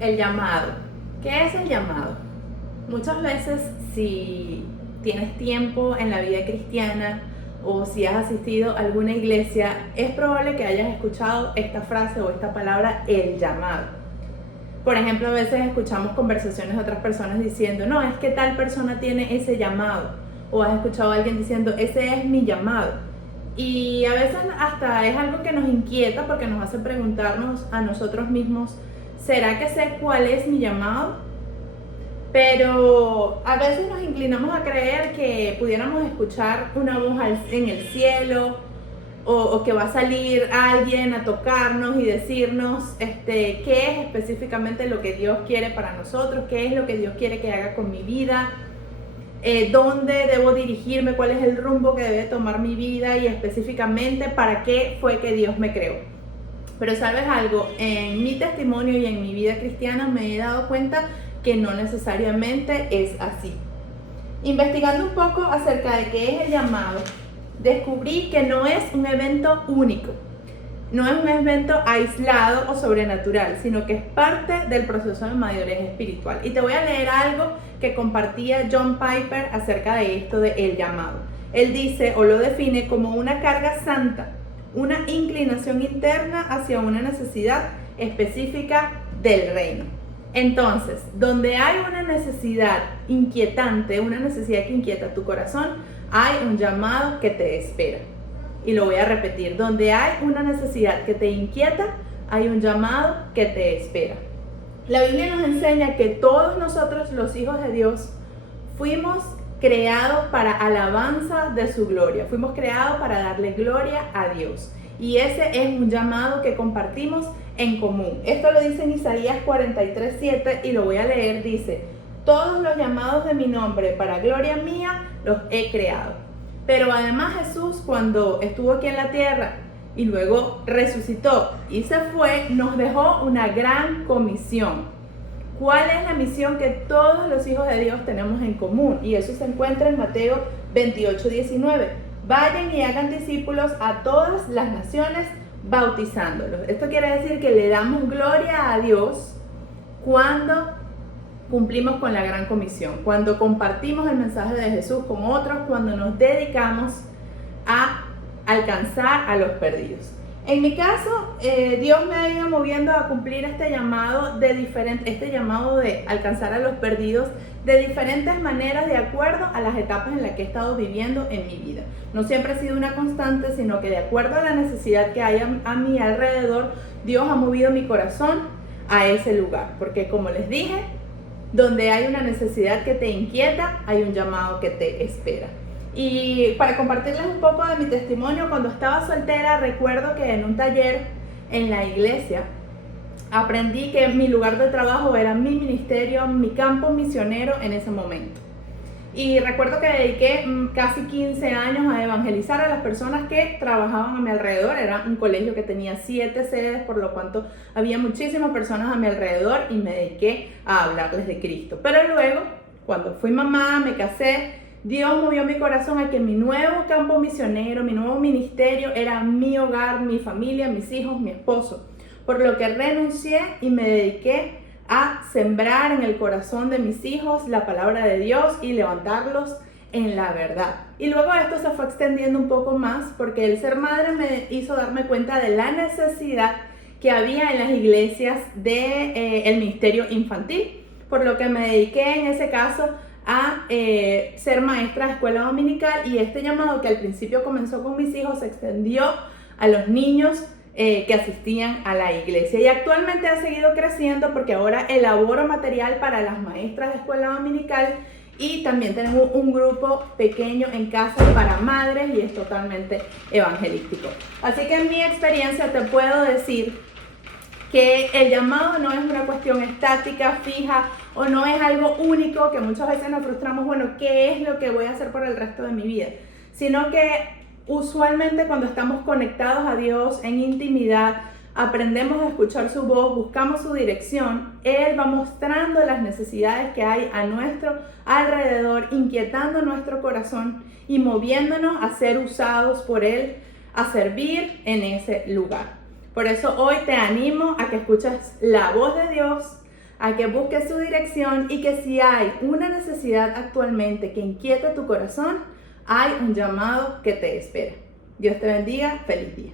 El llamado. ¿Qué es el llamado? Muchas veces, si tienes tiempo en la vida cristiana o si has asistido a alguna iglesia, es probable que hayas escuchado esta frase o esta palabra, el llamado. Por ejemplo, a veces escuchamos conversaciones de otras personas diciendo, no, es que tal persona tiene ese llamado. O has escuchado a alguien diciendo, ese es mi llamado. Y a veces hasta es algo que nos inquieta porque nos hace preguntarnos a nosotros mismos, ¿será que sé cuál es mi llamado? Pero a veces nos inclinamos a creer que pudiéramos escuchar una voz en el cielo o que va a salir alguien a tocarnos y decirnos qué es específicamente lo que Dios quiere para nosotros, qué es lo que Dios quiere que haga con mi vida, dónde debo dirigirme, cuál es el rumbo que debe tomar mi vida y específicamente para qué fue que Dios me creó. Pero ¿sabes algo? En mi testimonio y en mi vida cristiana me he dado cuenta que no necesariamente es así. Investigando un poco acerca de qué es el llamado, descubrí que no es un evento único, no es un evento aislado o sobrenatural, sino que es parte del proceso de madurez espiritual. Y te voy a leer algo que compartía John Piper acerca de esto de el llamado. Él dice o lo define como una carga santa, una inclinación interna hacia una necesidad específica del reino. Entonces, donde hay una necesidad inquietante, una necesidad que inquieta tu corazón, hay un llamado que te espera. Y lo voy a repetir, donde hay una necesidad que te inquieta, hay un llamado que te espera. La Biblia nos enseña que todos nosotros, los hijos de Dios, fuimos creados para alabanza de su gloria. Fuimos creados para darle gloria a Dios. Y ese es un llamado que compartimos en común. Esto lo dice en Isaías 43:7 y lo voy a leer. Dice, todos los llamados de mi nombre para gloria mía los he creado. Pero además Jesús, cuando estuvo aquí en la tierra y luego resucitó y se fue, nos dejó una gran comisión. ¿Cuál es la misión que todos los hijos de Dios tenemos en común? Y eso se encuentra en Mateo 28:19. Vayan y hagan discípulos a todas las naciones, bautizándolos. Esto quiere decir que le damos gloria a Dios cuando cumplimos con la gran comisión, cuando compartimos el mensaje de Jesús con otros, cuando nos dedicamos a alcanzar a los perdidos. En mi caso, Dios me ha ido moviendo a cumplir este llamado de alcanzar a los perdidos de diferentes maneras de acuerdo a las etapas en las que he estado viviendo en mi vida. No siempre ha sido una constante, sino que de acuerdo a la necesidad que hay a mi alrededor, Dios ha movido mi corazón a ese lugar. Porque como les dije, donde hay una necesidad que te inquieta, hay un llamado que te espera. Y para compartirles un poco de mi testimonio, cuando estaba soltera, recuerdo que en un taller en la iglesia aprendí que mi lugar de trabajo era mi ministerio, mi campo misionero en ese momento. Y recuerdo que dediqué casi 15 años a evangelizar a las personas que trabajaban a mi alrededor. Era un colegio que tenía 7 sedes, por lo cual había muchísimas personas a mi alrededor y me dediqué a hablarles de Cristo. Pero luego, cuando fui mamá, me casé, Dios movió mi corazón a que mi nuevo campo misionero, mi nuevo ministerio era mi hogar, mi familia, mis hijos, mi esposo. Por lo que renuncié y me dediqué a sembrar en el corazón de mis hijos la palabra de Dios y levantarlos en la verdad. Y luego esto se fue extendiendo un poco más porque el ser madre me hizo darme cuenta de la necesidad que había en las iglesias del ministerio infantil, por lo que me dediqué en ese caso a ser maestra de escuela dominical, y este llamado que al principio comenzó con mis hijos se extendió a los niños que asistían a la iglesia, y actualmente ha seguido creciendo porque ahora elaboro material para las maestras de escuela dominical y también tenemos un grupo pequeño en casa para madres y es totalmente evangelístico. Así que en mi experiencia te puedo decir que el llamado no es una cuestión estática, fija, o no es algo único que muchas veces nos frustramos, bueno, ¿qué es lo que voy a hacer por el resto de mi vida? Sino que usualmente cuando estamos conectados a Dios en intimidad, aprendemos a escuchar su voz, buscamos su dirección, Él va mostrando las necesidades que hay a nuestro alrededor, inquietando nuestro corazón y moviéndonos a ser usados por Él, a servir en ese lugar. Por eso hoy te animo a que escuches la voz de Dios, a que busques su dirección y que si hay una necesidad actualmente que inquieta tu corazón, hay un llamado que te espera. Dios te bendiga, feliz día.